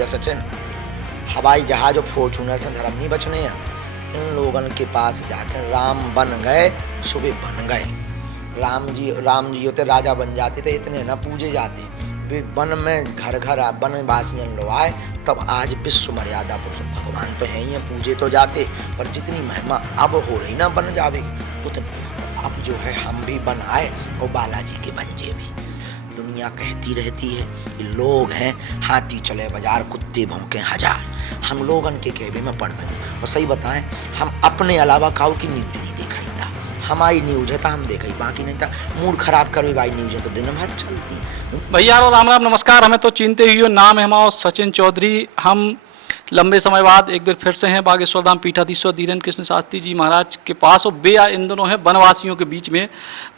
भैया सचिन, हवाई जहाज और फॉर्चूनर से धर्म नहीं बचने हैं। इन लोगन के पास जाकर राम बन गए, सुबह बन गए। राम जी होते राजा बन जाते थे, इतने न पूजे जाते। वे वन में घर घर वनवासियन लो आए, तब आज विश्व मर्यादा पुरुष भगवान तो है ही हैं, पूजे तो जाते, पर जितनी महिमा अब हो रही ना बन जावेगी उतनी। अब जो है हम भी बन आए और बालाजी के बंजे भी। दुनिया कहती रहती है कि लोग हैं हाथी चले बाजार, कुत्ते भौंके हजार। हम लोगन के कहवे में पड़ गए। और सही बताएं, हम अपने अलावा काऊ की न्यूज नहीं देखा ही था। हमारी न्यूज है तो हम देखा ही, बाकी नहीं था। मूड खराब करवे भाई न्यूज है तो दिन भर चलती। भैया राम राम नमस्कार। हमें तो चिंते ही हो, नाम है हमारा सचिन चौधरी। हम लंबे समय बाद एक बार फिर से हैं बागेश्वर धाम पीठाधीश्वर धीरेन्द्र कृष्ण शास्त्री जी महाराज के पास। और बे इन दोनों हैं वनवासियों के बीच में।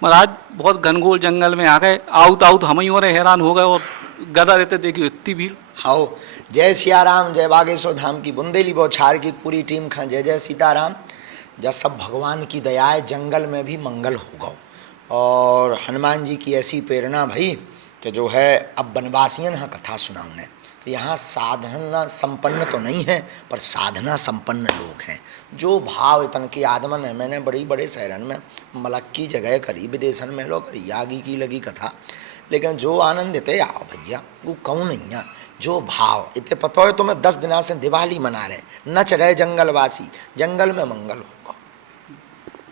महाराज बहुत घनघोर जंगल में आ गए, आउत आउत हम ही हो रहे, हैरान हो गए। और गदा रहते देखिए इतनी भीड़। हाओ, जय सिया राम, जय बागेश्वर धाम की बुंदेली बौछार की पूरी टीम खा जय जय सीताराम। जब सब भगवान की दयाए जंगल में भी मंगल होगा। और हनुमान जी की ऐसी प्रेरणा भई कि जो है अब वनवासियन हाँ कथा सुनाऊने। तो यहाँ साधना संपन्न तो नहीं है, पर साधना संपन्न लोग हैं। जो भाव इतन के आदमन है, मैंने बड़ी बड़े शहरन में मलक की जगह करी, विदेशन में लो करी, आगी की लगी कथा। लेकिन जो आनंद इतने आओ भैया वो कौन नहीं है। जो भाव इतने पता है तुम्हें 10 दिना से दिवाली मना रहे, नच रहे जंगलवासी, जंगल में मंगल होगा।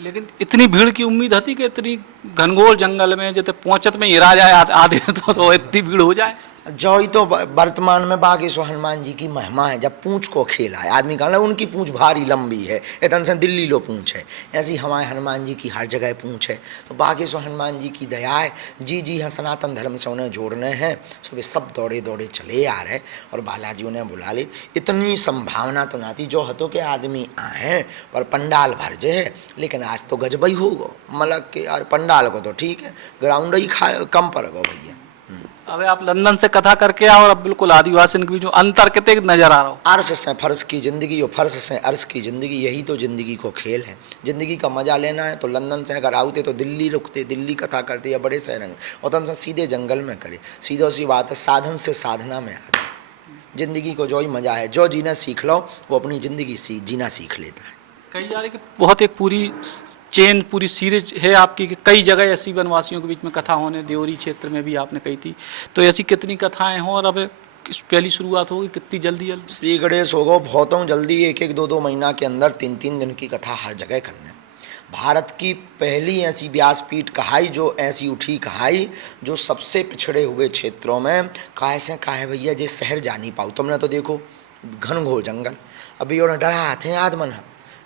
लेकिन इतनी भीड़ की उम्मीद थी कि इतनी घनघोर जंगल में जैसे पहुंचत में हिरा जाए आधे तो इतनी भीड़ हो जाए। जो ही तो वर्तमान में बागेश्वर हनुमान जी की महिमा है। जब पूंछ को खेला है आदमी कहना उनकी पूंछ भारी लंबी है, इतन से दिल्ली लो पूंछ है, ऐसी हमारे हनुमान जी की हर जगह पूंछ है। तो बागेश्वर हनुमान जी की दया है। जी हाँ, सनातन धर्म से उन्हें जोड़ने हैं। सुबह सब दौड़े दौड़े चले आ रहे और बालाजी उन्हें बुला ले। इतनी संभावना तो ना थी जो हतों के आदमी आए, पर पंडाल भर जे है। लेकिन आज तो गजबई होगो मलक के यार, पंडाल को तो ठीक है, ग्राउंड ही कम पर गो भैया। अबे आप लंदन से कथा करके आओ और अब बिल्कुल आदिवासी के बीच में अंतर कितने नजर आ रहा हो। अर्श से फर्श की ज़िंदगी और फर्श से अर्श की ज़िंदगी, यही तो ज़िंदगी को खेल है। ज़िंदगी का मज़ा लेना है तो लंदन से अगर आउते तो दिल्ली रुकते, दिल्ली कथा करते या बड़े शहर में, और तन से सीधे जंगल में करे। सीधो सी बात है, साधन से साधना में आ गए। ज़िंदगी को जो ही मज़ा है, जो जीना सीख लो वो अपनी ज़िंदगी जीना सीख लेता है। कई जा रही कि बहुत एक पूरी चेन, पूरी सीरीज है आपकी कि कई जगह ऐसी वनवासियों के बीच में कथा होने, देवरी क्षेत्र में भी आपने कही थी। तो ऐसी कितनी कथाएं हों और अब पहली शुरुआत होगी कितनी जल्दी? श्री गणेश होगो बहुतों जल्दी, 1-1, 2-2 महीना के अंदर 3-3 दिन की कथा हर जगह करने। भारत की पहली ऐसी व्यासपीठ कहाई, जो ऐसी उठी कहाई जो सबसे पिछड़े हुए क्षेत्रों में काहे से काहे भैया जे शहर जा नहीं पाऊ। तुमने तो देखो घनघोर जंगल, अभी और डरा थे आदमन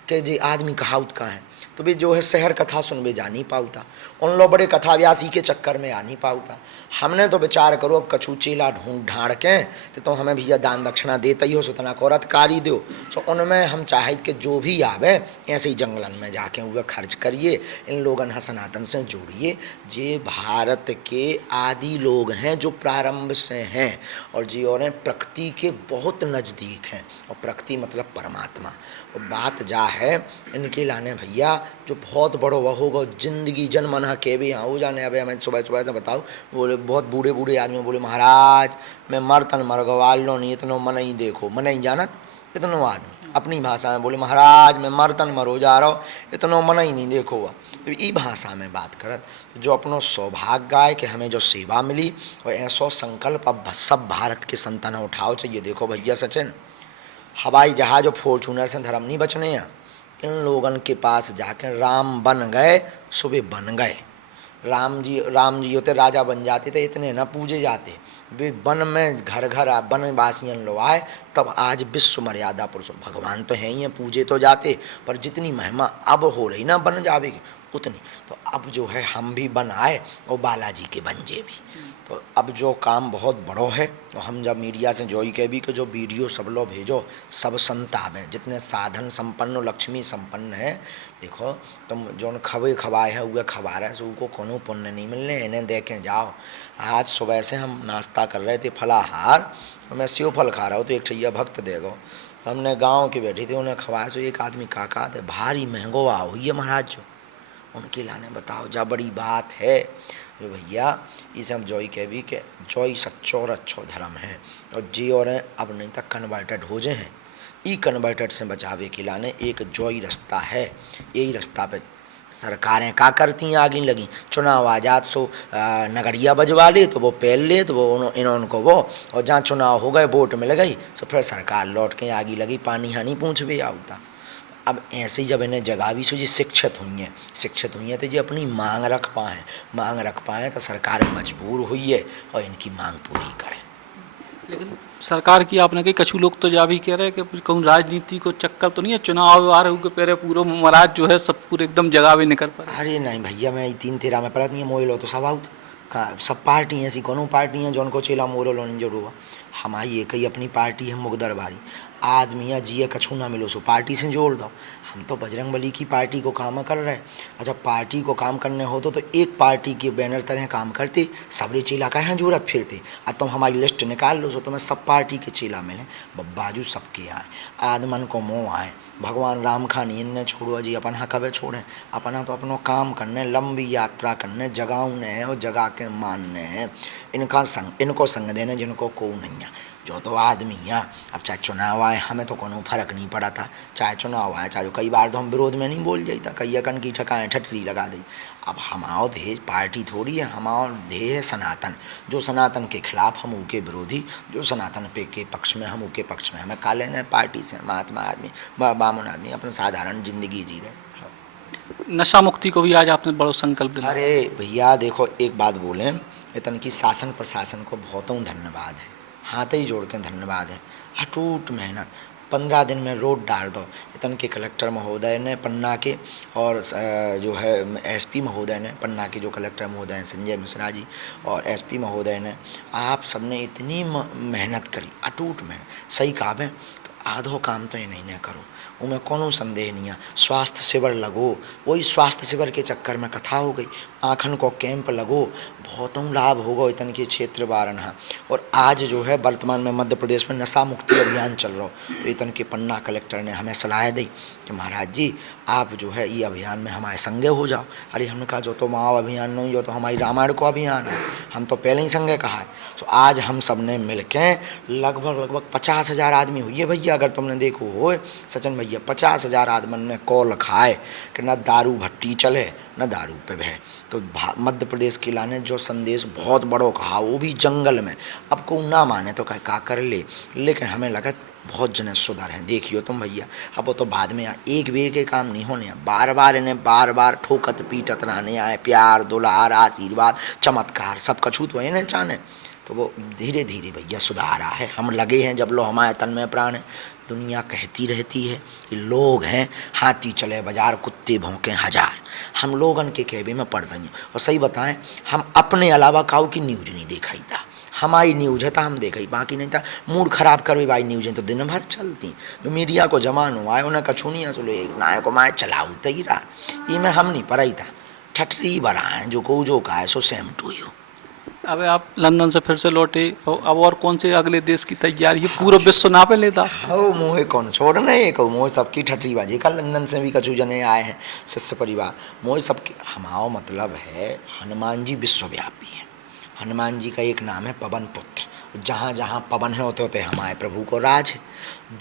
के जे आदमी कहाउत का है, तो भी जो है शहर कथा सुनबे जा नहीं पाऊता। उन लोग बड़े कथा व्यासी के चक्कर में आ नहीं पाऊता। हमने तो विचार करो अब कछू चेला ढूंढ ढाड़ के तो हमें भैया दान दक्षिणा देता ही हो, सुतना औरत कारी दो। सो उनमें हम चाहे कि जो भी आवे ऐसे ही जंगलन में जाके हुए खर्च करिए, इन लोगन हा सनातन से जोड़िए। जे भारत के आदि लोग हैं जो प्रारंभ से हैं, और जी और प्रकृति के बहुत नज़दीक हैं। और प्रकृति मतलब परमात्मा। और बात जा है इनके लाने भैया जो बहुत बड़ो वह होगा जिंदगी जन मन के भी हाँ हो जाने। अब मैं सुबह सुबह से बताऊँ, बोले बहुत बूढ़े बूढ़े आदमी बोले महाराज मैं मरतन मर गवाल लो नहीं, इतनो मन ही देखो, मन ही जानत। इतनो आदमी अपनी भाषा में बोले महाराज मैं मरतन मरो जा रहा हूँ, इतनो मन ही नहीं देखो। हुआ तो ई भाषा में बात करत तो जो अपनो सौभाग्य है कि हमें जो सेवा मिली, और ऐसो संकल्प अब सब भारत के संतान उठाओ चाहिए। देखो भैया सचिन, हवाई जहाज और फॉर्चूनर से धर्म नहीं बचने हैं। इन लोगन के पास जाकर राम बन गए, सुबह बन गए। राम जी होते राजा बन जाते थे, इतने न पूजे जाते। वे वन में घर घर वनवासियन लो आए, तब आज विश्व मर्यादा पुरुष भगवान तो है ही हैं, पूजे तो जाते, पर जितनी महिमा अब हो रही ना बन जावेगी उतनी। तो अब जो है हम भी बन आए और बालाजी के बंजे भी। तो अब जो काम बहुत बड़ो है, तो हम जब मीडिया से जोई के भी कि जो वीडियो सब लोग भेजो, सब संताप हैं जितने साधन संपन्न लक्ष्मी संपन्न है। देखो तुम जो खवाए हैं वह खबा रहे सो उनको कोनो पुण्य नहीं मिलने, इन्हें देखें जाओ। आज सुबह से हम नाश्ता कर रहे थे फलाहार, तो मैं सेव फल खा रहा हूँ तो एक ठैया भक्त देगो, हमने गाँव के बैठी थे उन्हें खवाया। सो एक आदमी काका थे भारी महंगो आओ ये महाराज जो उनके लाने बताओ जा बड़ी बात है। जो भैया इसे हम जॉय कह भी कि जॉय सच्चो और अच्छो धर्म है और जी और अब नहीं तक कन्वर्टेड हो जाए हैं ई कन्वर्टेड से बचावे के लाने एक जॉय रास्ता है। यही रास्ता पे सरकारें का करती हैं आगे लगी चुनाव आजाद सो नगरिया बजवा ले तो वो पहल ले तो वो इन्होंने को वो और जहाँ चुनाव हो गए वोट मिल गई तो फिर सरकार लौट के आगे लगी पानी हानि पूछ भी आवता। अब ऐसे ही जब इन्हें जगह भी सो जी शिक्षित हुई हैं तो जी अपनी मांग रख पाएँ तो सरकार मजबूर हुई है और इनकी मांग पूरी करे। लेकिन सरकार की आपने कही कछु लोग तो जा भी कह रहे हैं कि कहूँ राजनीति को चक्कर तो नहीं है, चुनाव आ रहे हो के पहले पूरा महाराज जो है सब पूरे एकदम जगह भी निकल पा। अरे नहीं भैया मैं 3 13 में परत नहीं मोह लो तो सब आउट का सब पार्टी ऐसी कोनो पार्टी है जौन को चेला मोरो लो नहीं जोड़ुआ हमारी एक ही अपनी पार्टी है मुकदरबारी आदमिया जिए कछू ना मिलो सो पार्टी से जोड़ दो। हम तो बजरंग बली की पार्टी को काम कर रहे। अच्छा पार्टी को काम करने हो तो एक पार्टी के बैनर तरह काम करते सबरे चेला का यहाँ जरूरत फिरते आ तुम हमारी लिस्ट निकाल लो सो तुम्हें सब पार्टी के चेला मिले बाजू सबके आए आदमन को मोह आए भगवान राम खानी इनने छोड़ो जी अपन हाँ कबे छोड़े अपना तो अपनो काम करने लंबी यात्रा करने जगाने हैं और जगा के मानने हैं इनको संग देने जिनको को नहीं है जो तो आदमी है। अब चाहे चुनाव आए हमें तो कोनो फर्क नहीं पड़ा था चाहे चुनाव आए चाहे कई बार तो हम विरोध में नहीं बोल जाता कई अकन की ठकाएँ ठटरी लगा दी। अब हमारा ध्येय पार्टी थोड़ी है हमारा ध्येय है सनातन जो सनातन के खिलाफ हम उनके विरोधी जो सनातन पे के पक्ष में हम उनके पक्ष में हमें काले न पार्टी से महात्मा आदमी बामन आदमी अपना साधारण जिंदगी जी रहे। नशा मुक्ति को भी आज आपने बड़ो संकल्प लिया। अरे भैया देखो एक बात बोलें इतन की शासन प्रशासन को बहुतों धन्यवाद है हाथ ही जोड़ के धन्यवाद है अटूट मेहनत 15 दिन में रोड डाल दो इतन के कलेक्टर महोदय ने पन्ना के और जो है एसपी महोदय ने पन्ना के जो कलेक्टर महोदय हैं संजय मिश्रा जी और एसपी महोदय ने आप सबने इतनी मेहनत करी अटूट मेहनत सही काम है तो आधो काम तो ये नहीं करो उनमें कोनो संदेह नहीं है। स्वास्थ्य शिविर लगो वही स्वास्थ्य शिविर के चक्कर में कथा हो गई आँखन को कैंप लगो बहुतों लाभ होगा इतन के क्षेत्र बारन है। और आज जो है वर्तमान में मध्य प्रदेश में नशा मुक्ति अभियान चल रहा तो इतन के पन्ना कलेक्टर ने हमें सलाह दी कि महाराज जी आप जो है ये अभियान में हमारे संगे हो जाओ। अरे हमने कहा जो तो माओ अभियान नहीं जो तो हमारी रामायण को अभियान है हम तो पहले ही संगे कहा है। तो आज हम सब ने मिल के लगभग 50,000 आदमी हुई है भैया अगर तुमने देखो हो सचिन भैया 50,000 आदमी ने कॉल खाए कि न दारू भट्टी चले न दारू पे बहे। तो मध्य प्रदेश के लाने जो संदेश बहुत बड़ो कहा वो भी जंगल में अब को ना माने तो क्या कर ले लेकिन हमें लगा बहुत जने सुधर हैं। देखियो तुम भैया अब वो तो बाद में एक बेर के काम नहीं होने बार बार ठोकत पीटत रहने आए प्यार दुलार आशीर्वाद चमत्कार सब कछू तो है ना चाने तो वो धीरे धीरे भैया सुधार रहा है। हम लगे हैं जब लो हमारे तन में प्राण है। दुनिया कहती रहती है कि लोग हैं हाथी चले बाजार कुत्ते भौंके हजार हम लोगन के कहबे में पड़ देंगे। और सही बताएं हम अपने अलावा काऊ की न्यूज नहीं देखा था हमारी न्यूज है था हम देखा ही बाकी नहीं था मूड खराब करवे भाई न्यूज़ें तो दिन भर चलती जो मीडिया को जमान हुआ है उन्हें कछू नहीं है एक नाय को माए चलाऊ ही रहा ये में हम नहीं पढ़ाई था ठटरी बरा है जो को जो का है सो सेम टू यू। अब आप लंदन से फिर से लौटे अब और कौन से अगले देश की तैयारी है पूरा विश्व ना पे लेता हो मोहे कौन छोड़ना है को मोह सबकी ठटरी बाजी का लंदन से भी कछु जने आए हैं शिष्य परिवार मोह सबके हमारा मतलब है हनुमान जी विश्वव्यापी है। हनुमान जी का एक नाम है पवन पुत्र जहाँ जहाँ पवन है होते होते हमारे प्रभु को राज है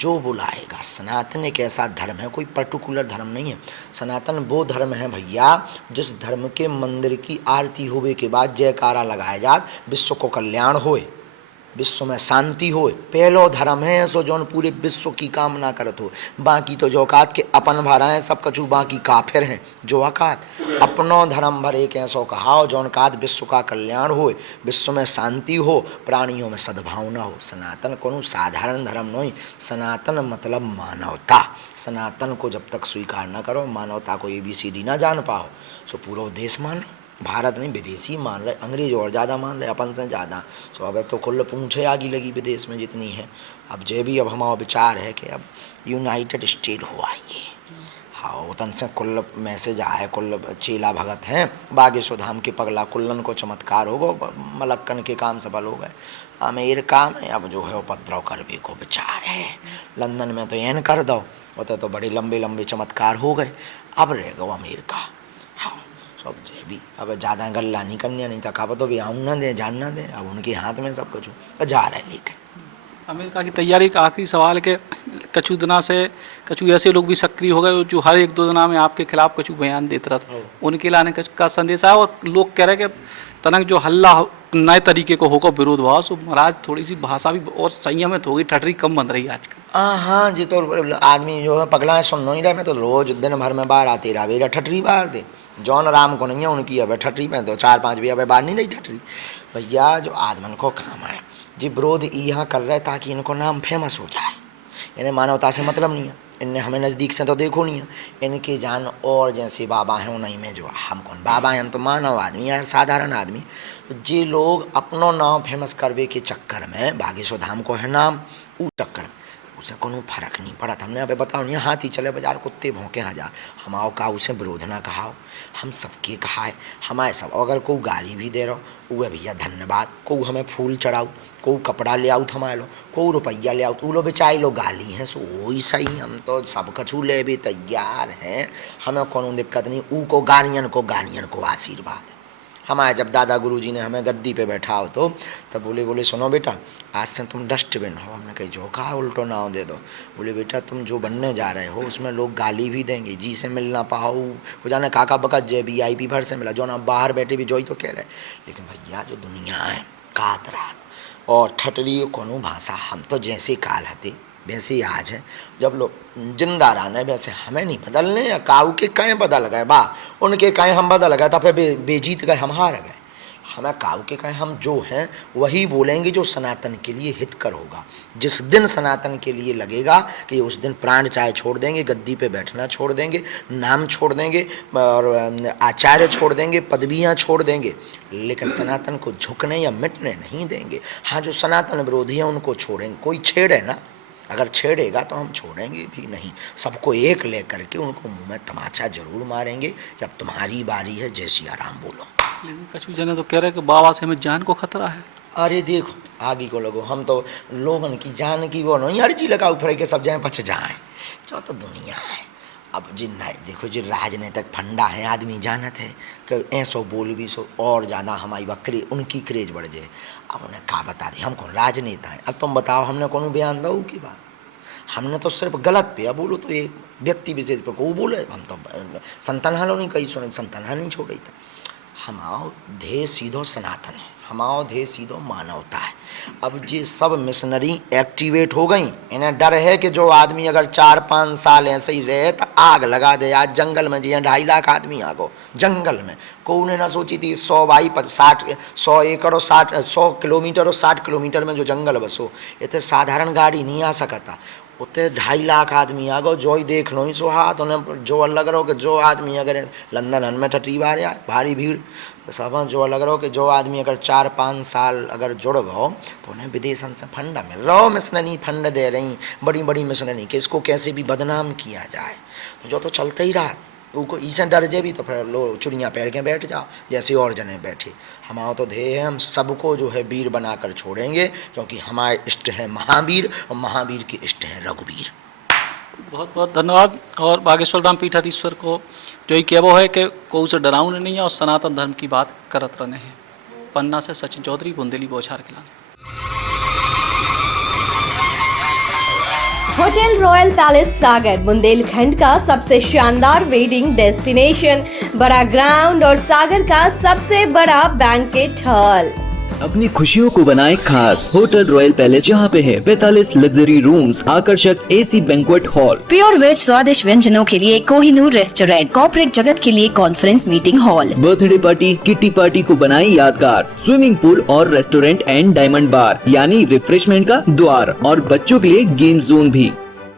जो बुलाएगा। सनातन एक ऐसा धर्म है कोई पर्टिकुलर धर्म नहीं है। सनातन वो धर्म है भैया जिस धर्म के मंदिर की आरती होवे के बाद जयकारा लगाया जात विश्व को कल्याण होए विश्व में शांति हो पहलो धर्म है सो जौन पूरे विश्व की कामना करत हो। बाकी तो जो औकात के अपन भरा है सब कछु बाकी काफिर हैं जो औकात अपनो धर्म भर एक ऐसो कहा जौन कात विश्व का कल्याण हो विश्व में शांति हो प्राणियों में सद्भावना हो। सनातन कोनो साधारण धर्म नहीं सनातन मतलब मानवता। सनातन को जब तक स्वीकार न करो मानवता को ABCD ना जान पाओ सो पूरा देश मान लो भारत नहीं विदेशी मान रहे अंग्रेज और ज़्यादा मान रहे अपन से ज़्यादा। सो अब तो खुल पूंछे आगी लगी विदेश में जितनी है अब जे भी अब हमारा विचार है कि अब यूनाइटेड स्टेट हुआ ये हाँ उतन से कुल मैसेज आए कुल चेला भगत हैं बागेश्वर धाम के पगला कुल्लन को चमत्कार हो गो मलक्कन के काम सफल हो गए। अमेरिका में अब जो है उपद्रव करने को विचार है। लंदन में तो एन कर दो वो तो बड़े लंबे लंबे चमत्कार हो गए अब रह गो अमेरिका। हाँ सब जे भी अब ज़्यादा गल्ला नहीं करनी, नहीं तो कहा तो भी आऊँ ना दे जान ना दे, अब उनके हाथ में सब कुछ जा रहा है। लेकिन अमेरिका की तैयारी का आखिरी सवाल के कछु दिना से कछु ऐसे लोग भी सक्रिय हो गए जो हर एक दो दिना में आपके खिलाफ कछु बयान देते रहते, उनके लाने का संदेश है। और लोग कह रहे हैं कि तनक जो हल्ला नए तरीके को होगा विरोध भाव, सो महाराज थोड़ी सी भाषा भी और संयमित होगी, ठटरी कम बन रही है आजकल। हाँ जी, तो आदमी जो है पगला है, सुन नहीं रहे। मैं तो रोज दिन भर में बाहर आती रहा, बेरा ठटरी बाहर दे जौन राम को नहीं है उनकी अब ठटरी में तो 4-5 भी अब बाहर नहीं दी ठटरी। भैया जो आदमन को काम है जी विरोध यहाँ कर रहे ताकि इनको नाम फेमस हो जाए। इन्हें मानवता से मतलब नहीं है, इनने हमें नज़दीक से तो देखो नहीं है। इनके जान और जैसे बाबा हैं उन्हीं में जो हम कौन बाबा हैं, हम तो मानव आदमी यार, साधारण आदमी। तो जे लोग अपनो नाम फेमस करवे के चक्कर में बागेश्वर धाम को है नाम, वो चक्कर में उसे कोनो फर्क नहीं पड़ा। हमने अभी बताओ नहीं, हाथी चले बाजार कुत्ते भौंके हजार, हमाओ का उसे विरोध ना कहा, हम सबके कहा है हमारे सब। अगर कोई गाली भी दे रहो वह भैया धन्यवाद, को हमें फूल चढ़ाओ, को कपड़ा ले आओ थमाए लो, को रुपया ले आओ, तो लो बेचाई लो गाली हैं सो वही सही। हम तो सब कछू ले भी तैयार हैं, हमें कोनो दिक्कत नहीं। ऊ को गार्जियन को आशीर्वाद। हमारे जब दादा गुरुजी ने हमें गद्दी पे बैठाओ तो तब बोले सुनो बेटा आज से तुम डस्टबिन हो। हमने कही जो कहा उल्टो नाव दे दो। बोले बेटा तुम जो बनने जा रहे हो उसमें लोग गाली भी देंगे, जी से मिल ना पाओ, वो जाने काका बका जे VIP भर से मिला, जो ना बाहर बैठे भी जो ही तो कह रहे। लेकिन भैया जो दुनिया है कात रात और ठटरी कोनो भाषा, हम तो जैसे काल हते वैसे आज है। जब लोग जिंदा रहने वैसे हमें नहीं बदलने, या काऊ के कहें बदल गए बा उनके कहें हम बदल गए तो फिर बेजीत गए, हम हार गए। हमें काऊ के कहें हम जो हैं वही बोलेंगे जो सनातन के लिए हितकर होगा। जिस दिन सनातन के लिए लगेगा कि उस दिन प्राण चाहे छोड़ देंगे, गद्दी पे बैठना छोड़ देंगे, नाम छोड़ देंगे और आचार्य छोड़ देंगे, पदवियाँ छोड़ देंगे, लेकिन सनातन को झुकने या मिटने नहीं देंगे। हाँ जो सनातन विरोधी हैं उनको छोड़ेंगे, कोई छेड़े ना, अगर छेड़ेगा तो हम छोड़ेंगे भी नहीं। सबको एक ले करके उनको मुंह में तमाचा जरूर मारेंगे कि अब तुम्हारी बारी है, जय सिया राम बोलो। लेकिन कछु जने तो कह रहे हैं कि बाबा से हमें जान को खतरा है। अरे देखो आगे को लगो, हम तो लोगन की जान की वो नहीं अर्जी लगाओ फिर के सब जाए पछ जाए, जो तो दुनिया है। अब जी नहीं देखो जी राजनीतिक फंडा है, आदमी जानत है कि ऐसो बोल भी सो और ज़्यादा हमारी बकरी उनकी क्रेज बढ़ जाए। अब उन्हें क्या बता दी, हम कौन राजनेता हैं। अब तुम बताओ हमने कौन बयान दो की बात, हमने तो सिर्फ गलत पे बोलो तो एक व्यक्ति विशेष पे को बोले, हम तो संतान हालो नहीं कही सुने, संतान नहीं छोड़ रही था। हमाओ ध्येय सीधो सनातन है, हमाओ ध्येय सीधो मानवता है। अब ये सब मिशनरी एक्टिवेट हो गई, इन्हें डर है कि जो आदमी अगर 4-5 साल ऐसे ही रहे तो आग लगा दे। आज जंगल में जी 2.5 लाख आदमी आ गो जंगल में, को ने ना सोची थी 100 बाई 100 एकड़ और 100 किलोमीटर और 60 किलोमीटर में जो जंगल बसो, इतने साधारण गाड़ी नहीं आ सकता। उतने 2.5 लाख आदमी आ गो, जो ही देख लो ही सो हाथ उन्हें जो अलग रहो कि जो आदमी अगर लंदन में टटी बार आए भारी भीड़ सब जो अलग रहो कि जो आदमी अगर 4-5 साल अगर जुड़ गो तो उन्हें विदेशन से फंड मिल रहा हो, मिशनरी फंड दे रही बड़ी बड़ी मिशनरी कि इसको कैसे भी बदनाम किया जाए। तो जो तो चलते ही रहा उनको इसे डर जे भी तो फिर लो चुड़ियाँ पैर के बैठ जाओ जैसे और जने बैठे। हमारा तो ध्येय है हम सबको जो है वीर बनाकर छोड़ेंगे, क्योंकि हमारे इष्ट है महावीर और महावीर के इष्ट है रघुवीर। बहुत बहुत धन्यवाद। और बागेश्वर धाम पीठाधीश्वर को जो ही कहवो है कि कोई से डराउन नहीं है और सनातन धर्म की बात करत रहने हैं। पन्ना से सचिन चौधरी, बुंदेली बौछार खिलाने। होटल रॉयल पैलेस सागर बुंदेलखंड का सबसे शानदार वेडिंग डेस्टिनेशन, बड़ा ग्राउंड और सागर का सबसे बड़ा बैंकेट हॉल। अपनी खुशियों को बनाए खास। होटल रॉयल पैलेस जहाँ पे है 45 लग्जरी रूम्स, आकर्षक AC banquet hall, pure veg स्वादिष्ट व्यंजनों के लिए कोहिनूर रेस्टोरेंट, कॉर्पोरेट जगत के लिए conference meeting hall, birthday party, kitty party को बनाई यादगार, स्विमिंग पूल और रेस्टोरेंट एंड डायमंड बार यानी रिफ्रेशमेंट का द्वार, और बच्चों के लिए गेम जोन भी।